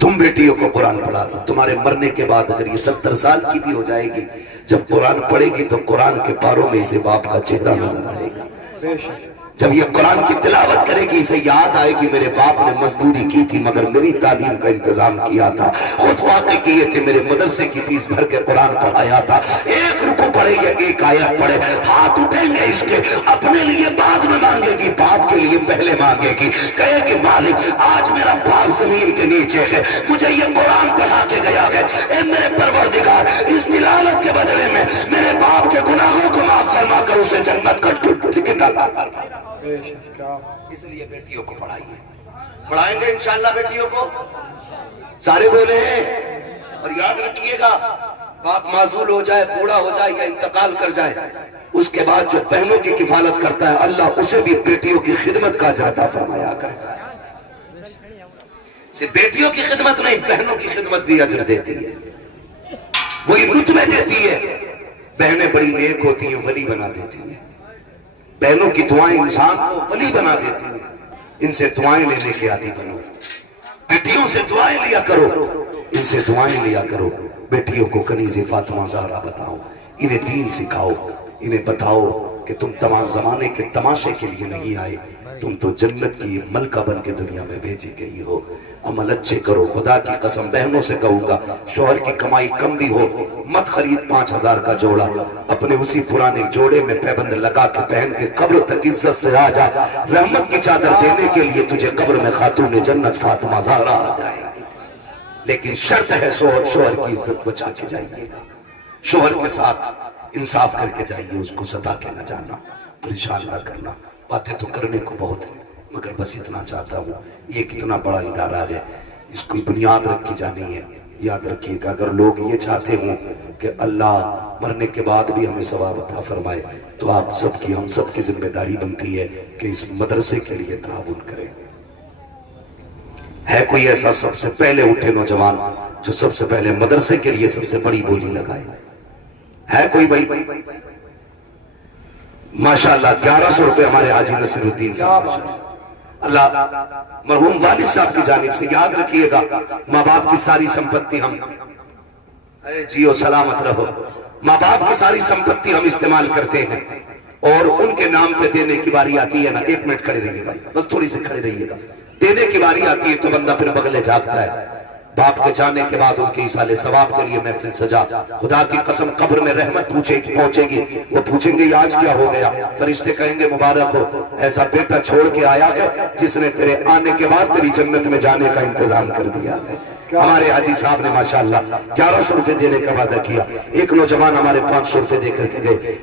تم بیٹیوں کو قرآن پڑھا دو، تمہارے مرنے کے بعد اگر یہ 70 سال کی بھی ہو جائے گی، جب قرآن پڑھے گی تو قرآن کے پاروں میں اسے باپ کا چہرہ نظر آئے گا۔ جب یہ قرآن کی تلاوت کرے گی اسے یاد آئے گی میرے باپ نے مزدوری کی تھی مگر میری تعلیم کا انتظام کیا تھا، خود واقع کیے تھے، میرے مدرسے کی فیس بھر کے قرآن پڑھایا تھا۔ ایک رکو پڑھے یا ایک آیت پڑھے، ہاتھ اٹھیں گے اس کے، اپنے لیے بعد میں مانگے گی، باپ کے لیے پہلے مانگے گی، کہے گی مالک آج میرا باپ زمین کے نیچے ہے، مجھے یہ قرآن پڑھا کے گیا ہے، اے میرے پروردگار اس تلاوت کے بدلے میں میرے باپ کے گناہوں کو معاف فرما کر اسے جنت کا ٹکٹ عطا فرما۔ اس لیے بیٹیوں کو پڑھائیے، پڑھائیں گے انشاءاللہ بیٹیوں کو، سارے بولے ہیں۔ اور یاد رکھیے گا باپ معزول ہو جائے، بوڑھا ہو جائے یا انتقال کر جائے، اس کے بعد جو بہنوں کی کفالت کرتا ہے اللہ اسے بھی بیٹیوں کی خدمت کا اجر عطا فرمایا کرتا ہے۔ صرف بیٹیوں کی خدمت نہیں، بہنوں کی خدمت بھی اجر دیتی ہے، وہی رتبے دیتی ہے۔ بہنیں بڑی نیک ہوتی ہیں، ولی بنا دیتی ہیں، بہنوں کی دعائیں انسان کو ولی بنا دیتی ہیں، ان سے دعائیں لینے کے عادی بنو، بیٹیوں سے دعائیں لیا کرو، ان سے دعائیں لیا کرو۔ بیٹیوں کو کنیز فاطمہ زہرا بتاؤ، انہیں دین سکھاؤ، انہیں بتاؤ کہ تم تمام زمانے کے تماشے کے لیے نہیں آئے، تم تو جنت کی ملکہ بن کے دنیا میں بھیجی گئی ہو۔ عمل اچھے کرو، خدا کی قسم بہنوں سے کہوں گا شوہر کی کمائی کم بھی ہو مت خرید 5000 کا جوڑا، اپنے اسی پرانے جوڑے میں پیبند لگا کے پہن کے قبر تک عزت سے آ جا، رحمت کی چادر دینے کے لیے تجھے قبر میں خاتون جنت فاطمہ زہرا آ جائے گی۔ لیکن شرط ہے شوہر کی عزت بچا کے جائیے گا، شوہر کے ساتھ انصاف کر کے جائیے، اس کو ستا کے نہ جانا، پریشان نہ کرنا۔ باتیں تو کرنے کو بہت ہے مگر بس اتنا چاہتا ہوں، یہ کتنا بڑا ادارہ ہے، اس کی بنیاد رکھی جانی ہے۔ یاد رکھیے گا اگر لوگ یہ چاہتے ہوں کہ اللہ مرنے کے بعد بھی ہمیں ثواب عطا فرمائے تو آپ سب کی، ہم سب کی ذمہ داری بنتی ہے کہ اس مدرسے کے لیے تعاون کریں۔ ہے کوئی ایسا سب سے پہلے اٹھے نوجوان جو سب سے پہلے مدرسے کے لیے سب سے بڑی بولی لگائے؟ ہے کوئی بھائی؟ ماشاءاللہ 1100 روپے ہمارے حاجی نصیر الدین صاحب، اللہ مرحوم والد صاحب کی جانب سے۔ یاد رکھیے گا ماں باپ کی ساری سمپتی ہم، اے جیو سلامت رہو، ماں باپ کی ساری سمپتی ہم استعمال کرتے ہیں اور ان کے نام پہ دینے کی باری آتی ہے نا، 1 منٹ کھڑے رہیے بھائی، بس تھوڑی سے کھڑے رہیے گا، دینے کی باری آتی ہے تو بندہ پھر بغلے جھانکتا ہے۔ باپ کے جانے کے بعد ان کے ایصال ثواب کے لیے محفل سجا، خدا کی قسم قبر میں رحمت پہنچے گی، وہ پوچھیں گے یہ آج کیا ہو گیا؟ فرشتے کہیں گے مبارک ہو، ایسا بیٹا چھوڑ کے آیا ہے جس نے تیرے آنے کے بعد تیری جنت میں جانے کا انتظام کر دیا ہے۔ ہمارے حاجی صاحب نے ماشاءاللہ 1100 روپے دینے کا وعدہ کیا، ایک نوجوان ہمارے 500 روپے دے کر کے گئے۔